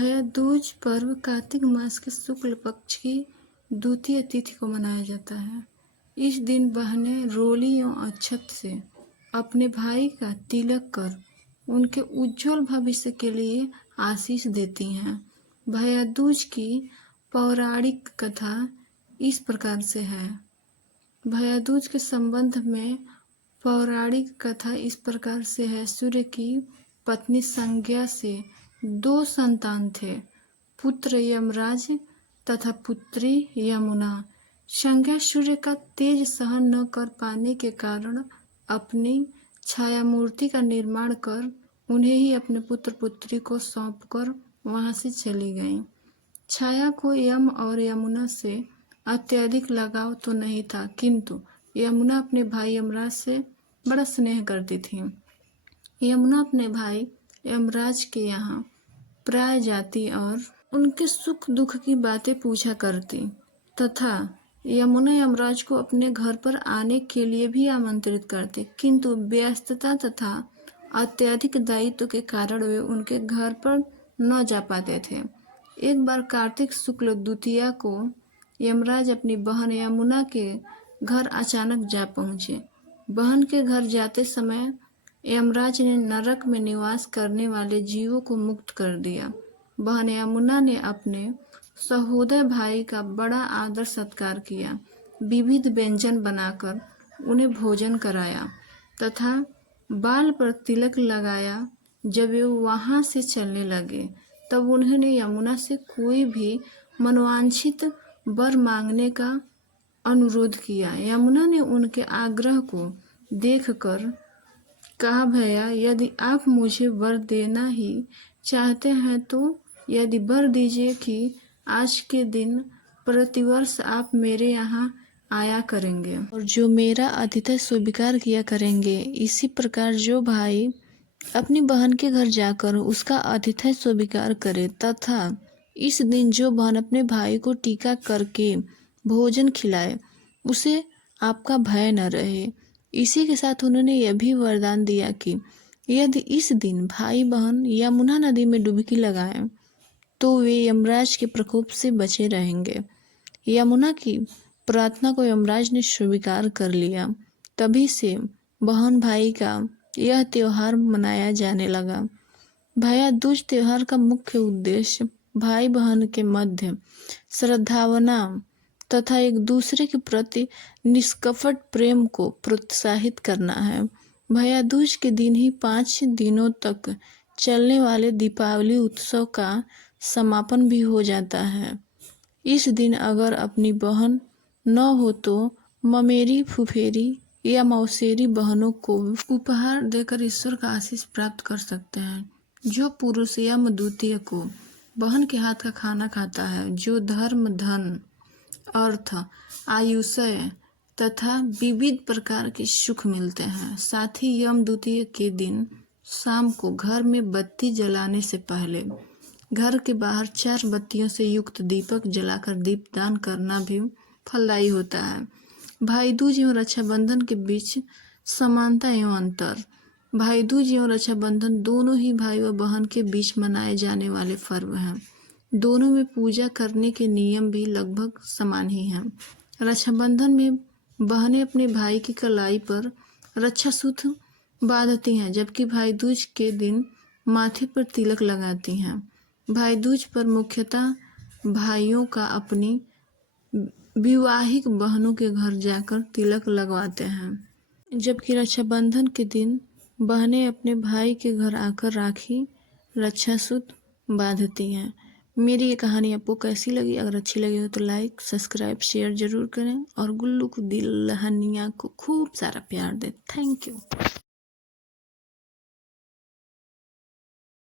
भैया दूज पर्व कार्तिक मास के शुक्ल पक्ष की द्वितीय तिथि को मनाया जाता है। इस दिन बहनें रोली एवं अक्षत से अपने भाई का तिलक कर उनके उज्जवल भविष्य के लिए आशीष देती हैं। भैया दूज की पौराणिक कथा इस प्रकार से है। भैया दूज के संबंध में पौराणिक कथा इस प्रकार से है। सूर्य की पत्नी संज्ञा से 2 संतान थे, पुत्र यमराज तथा पुत्री यमुना। संज्ञा सूर्य का तेज सहन न कर पाने के कारण अपनी छाया मूर्ति का निर्माण कर उन्हें ही अपने पुत्र पुत्री को सौंपकर वहां से चली गईं। छाया को यम और यमुना से अत्यधिक लगाव तो नहीं था, किंतु यमुना अपने भाई यमराज से बड़ा स्नेह करती थी। यमुना अपने भाई यमराज के यहाँ प्राय जाती और उनके सुख दुख की बातें पूछा करती तथा यमुना यमराज को अपने घर पर आने के लिए भी आमंत्रित करते, किंतु व्यस्तता तथा अत्यधिक दायित्व के कारण वे उनके घर पर न जा पाते थे। एक बार कार्तिक शुक्ल द्वितीया को यमराज अपनी बहन यमुना के घर अचानक जा पहुँचे। बहन के घर जाते समय यमराज ने नरक में निवास करने वाले जीवों को मुक्त कर दिया। बहन यमुना ने अपने सहोदय भाई का बड़ा आदर सत्कार किया, विविध व्यंजन बनाकर उन्हें भोजन कराया तथा बाल पर तिलक लगाया। जब वे वहां से चलने लगे तब उन्होंने यमुना से कोई भी मनोवांछित वर मांगने का अनुरोध किया। यमुना ने उनके आग्रह को देखकर कहा, भैया यदि आप मुझे वर देना ही चाहते हैं तो यदि वर दीजिए कि आज के दिन प्रतिवर्ष आप मेरे यहाँ आया करेंगे और जो मेरा आतिथ्य स्वीकार किया करेंगे। इसी प्रकार जो भाई अपनी बहन के घर जाकर उसका आतिथ्य स्वीकार करे तथा इस दिन जो बहन अपने भाई को टीका करके भोजन खिलाए, उसे आपका भय न रहे। इसी के साथ उन्होंने यह भी वरदान दिया कि यदि इस दिन भाई बहन यमुना नदी में डुबकी लगाएं तो वे यमराज के प्रकोप से बचे रहेंगे। यमुना की प्रार्थना को यमराज ने स्वीकार कर लिया। तभी से बहन भाई का यह त्योहार मनाया जाने लगा। भैया दूज त्योहार का मुख्य उद्देश्य भाई बहन के मध्य श्रद्धावना तथा एक दूसरे के प्रति निष्कपट प्रेम को प्रोत्साहित करना है। भैया दूज के दिन ही 5 दिनों तक चलने वाले दीपावली उत्सव का समापन भी हो जाता है। इस दिन अगर अपनी बहन न हो तो ममेरी, फुफेरी या मौसेरी बहनों को उपहार देकर ईश्वर का आशीष प्राप्त कर सकते हैं। जो पुरुष यम द्वितीय को बहन के हाथ का खाना खाता है, जो धर्म, धन, अर्थ, आयुष्य तथा विविध प्रकार के सुख मिलते हैं। साथ ही यम द्वितीय के दिन शाम को घर में बत्ती जलाने से पहले घर के बाहर 4 बत्तियों से युक्त दीपक जलाकर दीपदान करना भी फलदायी होता है। भाई दूज एवं रक्षाबंधन के बीच समानता एवं अंतर। भाई दूज एवं रक्षाबंधन दोनों ही भाई व बहन के बीच मनाए जाने वाले पर्व हैं। दोनों में पूजा करने के नियम भी लगभग समान ही हैं। रक्षाबंधन में बहनें अपने भाई की कलाई पर रक्षा सूत्र बांधती हैं, जबकि भाई दूज के दिन माथे पर तिलक लगाती हैं। भाई दूज पर मुख्यतः भाइयों का अपनी विवाहिक बहनों के घर जाकर तिलक लगवाते हैं, जबकि रक्षाबंधन के दिन बहनें अपने भाई के घर आकर राखी, रक्षा सूत्र बांधती हैं। मेरी ये कहानी आपको कैसी लगी? अगर अच्छी लगी हो तो लाइक, सब्सक्राइब, शेयर जरूर करें और गुल्लू को दिल लहनिया को खूब सारा प्यार दें। Thank you.